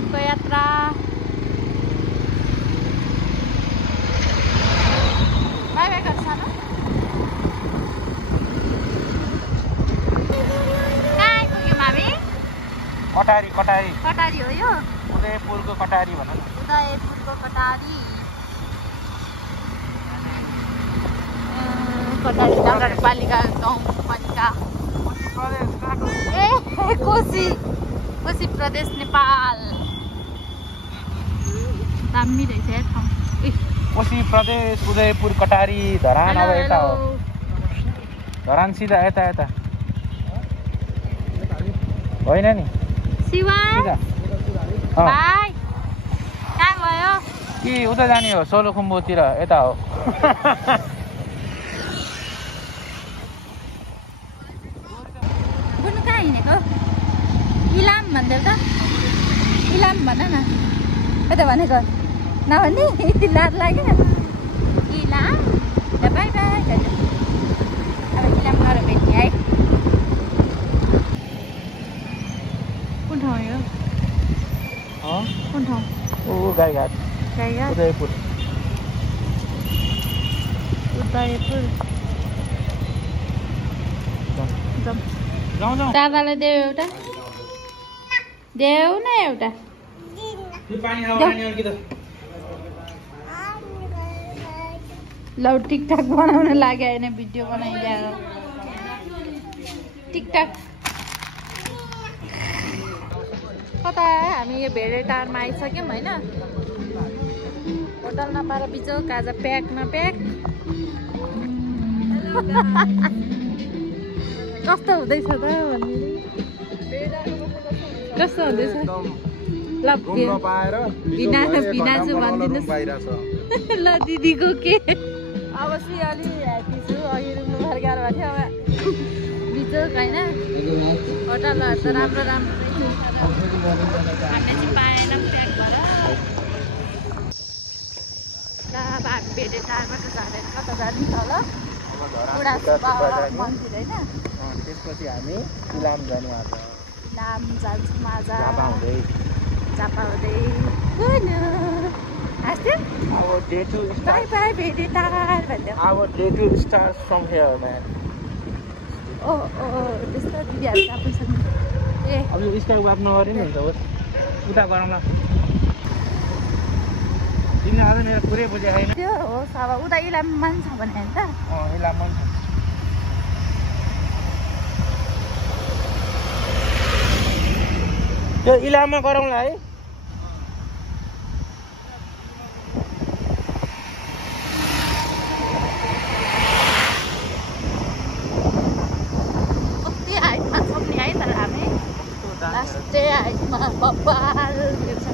इलामको यात्रा by by गर्छ न कहाँ आइपुग्यो मामी कटारी कटारी कटारी हो यो उदयपुरको कटारी भन न उदयपुरको कटारी कटारी नगरपालिका गाउँपालिका ए कोशी कोशी प्रदेश नेपाल दामी रहेछ यार ठाउँ कोशी प्रदेश उदयपुर कटारी धरान अब यता हो धरान सिधा यता यता होइन नि शिवा भाइ कहाँ गयो कि उता जाने हो सोलुखुम्बुतिर यता हो बुनु कहाँ हिँडेको इलाम भन्दै त इलाम भन न कता भनेको नभन्ने यति लाज लाग्यो इलाम बाई बाई अब इलाम गएर भेट्ने है कुन ठाउँ यो कुन ठाउँ ओ गाईघाट गाईघाट उदयपुर उदयपुर जाउँ जाउँ दादालाई देऊ एउटा देऊ न एउटा पानी आउने अलिकति ल टिकटक बनाउन लाग्यो होइन भिडियो बनाइदिएर टिकटक कता हामी यो भेडेटारमा आइसक्यौँ होइन होटल नपाएर बिचो काजा प्याक न प्याक कस्तो हुँदैछ त भन्ने कस्तो हुँदैछ ल भिनाजु भनिदिनुहोस् ल दिदीको के अवश्य अलि ह्याप्पी छु अघि रुम्नु फर्काएर भएको थियो अब बिचोक होइन होटलहरू त राम्रो राम्रो हामीले चाहिँ पाएन प्याक भएर ल अब हामी भेडेटारबाट झरेर कता जाने त ल बुढा मन्दिर होइन त्यसपछि हामी इलाम जानु आज इलाम जान्छौँ आज झापा हुँदै हाँस्थ्यो Our day to by by Bhedetar भन्थ्यो Our day to starts from here, man. ओ त्यस्तो दिदीहरू थाहा पैसा ए अब यो स्काई वाक नगरे नि हुन्छ उता गरौँला तिमीले आज मेरो पुरै बुझे छैन त्यो हो अब उता इलाम मान्छ भने होइन त इलाम मन छ त्यो इलाममा गरौँला है कति हाइटमा छौँ नि है तर हामी लास्टै हाइटमा बब्बाल भेट्छ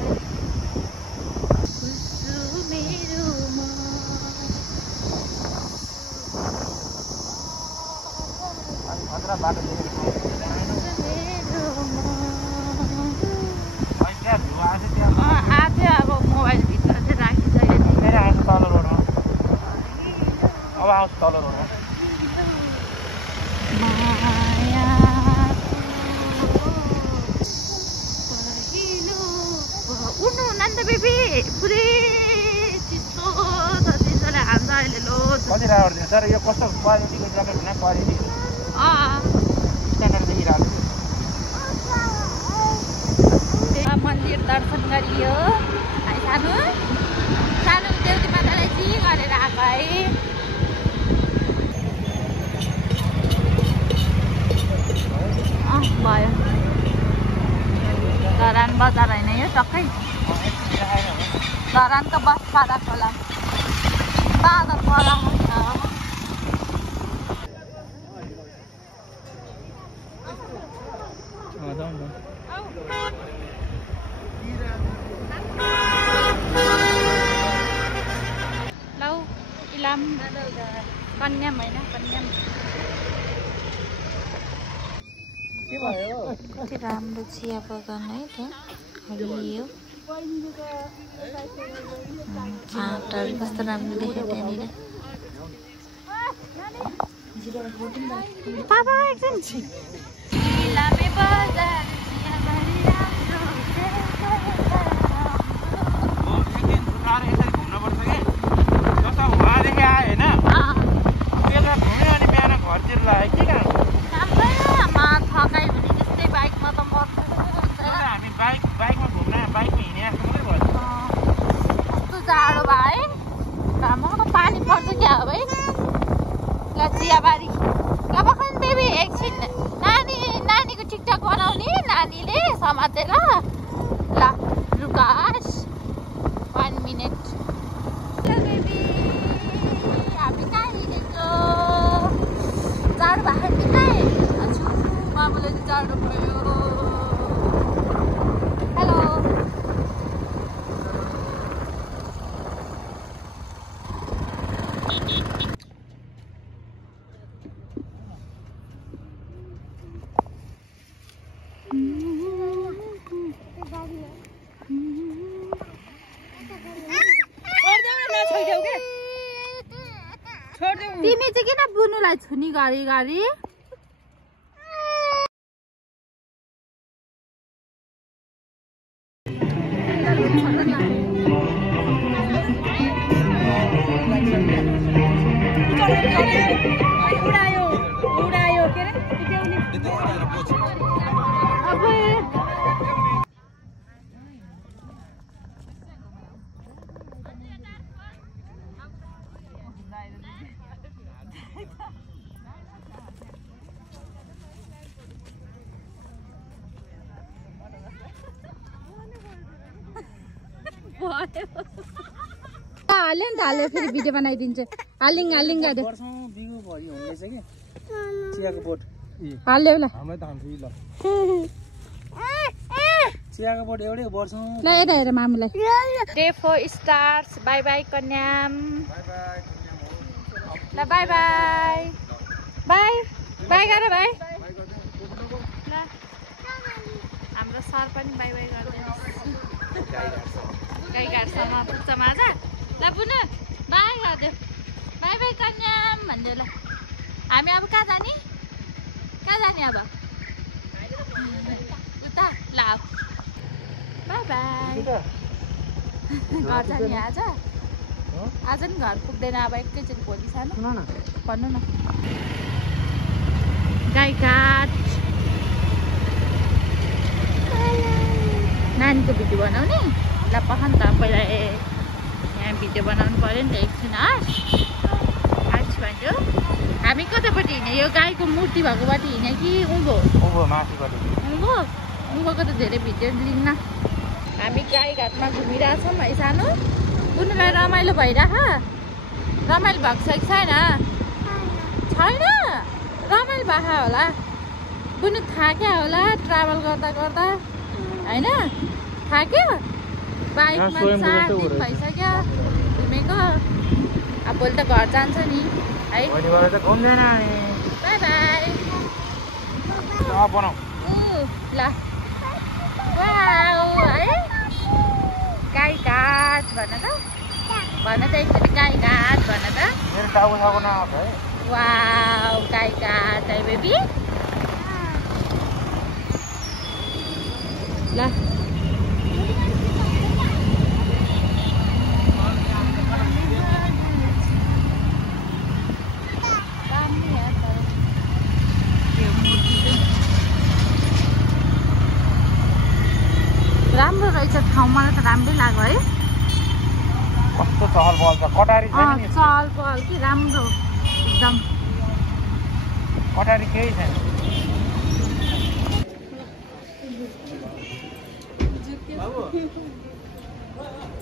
बाटो आथ्यो अब मोबाइलभित्र चाहिँ राखिसक्यो आउँछ तल रोडमा अब आउँछ तल रोडमा उड्नु हुन्न नि त बेबी पुरै चिसो छ चिसोले हान्छ अहिले लो कति राम्रो दिन्छ तर यो कस्तो क्वालिटीको ज्याकेट होइन क्वालिटी स्ट्यान्डर्ड देखिरहेको मन्दिर दर्शन गरियो है सानो सानो देउती मातालाई जी गरेर आएको है भयो धरान बजार होइन यो टक्कै धरानको बस पादा खोला लौ इलाम कन्याम होइन कन्याम कति राम्रो चिया बगान है त्यहाँ हरियो फाँटहरू कस्तो राम्रो देख्यो त्यहाँनिर पापा एकछिन इलामे बजार चियाबारी राम्रो ल लुकास 1 मिनेट बेबी हामी कहाँ हिँडेको चाड भएको कि कहाँ हजुर मामुले चाहिँ चाड भयो हेलो तिमी चाहिँ किन बुनुलाई छुनी गरी गरी हाल्यो नि त हाल्यो फेरि भिडियो बनाइदिन्छ हालिङ हालिङ गर्दै हाल्यो ल ल यता हेर मामुलाई डे 4 स्टार्स बाई बाई कन्याम ल बाई बाई बाई बाई गर भाइ हाम्रो सर पनि बाई बाई गर्दै गाईघाटसम्म पुग्छ माझा ल बुनु बाई गरिदियो बाई बाई कन्याम भन्दियो ल हामी अब कहाँ जाने अब उता ल बाई बाई घर जाने आज नि घर पुग्दैन अब एकैचोटि भोलि सानो भन्नु न गाईघाट नानीको भिडियो बनाउने ल पखन त पहिला यहाँ भिडियो बनाउनु पऱ्यो नि त एकछिन आज भन्छु हामी कतापट्टि हिँड्यो यो गाईको मूर्ति भएकोपट्टि हिँड्यो कि उँभोको त धेरै भिडियो लिन्न हामी गाईघाटमा घुमिरहेछौँ है सानो बुनुलाई रमाइलो भइरह रमाइलो भएको छ कि छैन रमाइलो भएको होला बुनु थाक्यो होला ट्राभल गर्दा गर्दा होइन थाक्यो बाइकमा 4 दिन भइसक्यो घुमेको अब भोलि त घर जान्छ नि है बाई बाई ल है गाईघाट भन त एकचोटि गाईघाट भन त वाउ गाईघाट है बेबी ल राम्रो रहेछ ठाउँ मलाई त राम्रै लाग्यो है कस्तो चहल पहल छ कटारी छैन नि चहल पहल कि राम्रो एकदम कटारी केही छैन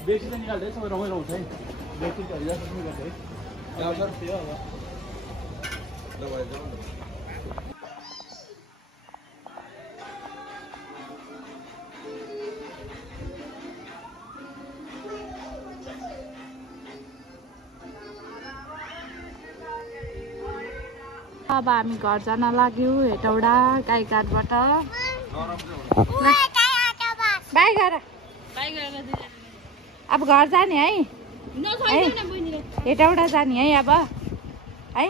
बेसी त निकाल्दै सबै रमाइलो हुन्छ है बेसी त हिजो पनि गर्दै गाउँसर थियो अब अब हामी घर जान लाग्यो हेटौडा गाईघाटबाट बाई गर अब घर जाने है हेटौडा जाने है अब है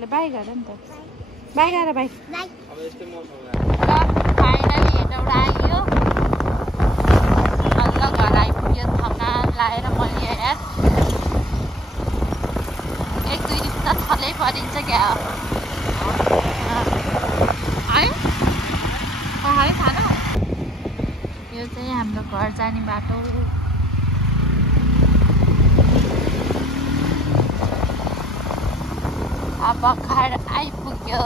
ल बाई गर नि त बाई गर बाई फाइनली हेटौडा आइयो ल घर आइपुग्यो थम्ना लाएर मैले यार 1-2 दिन त छलै परिन्छ क्या है खानु यो चाहिँ हाम्रो घर जाने बाटो अब घर आइपुग्यो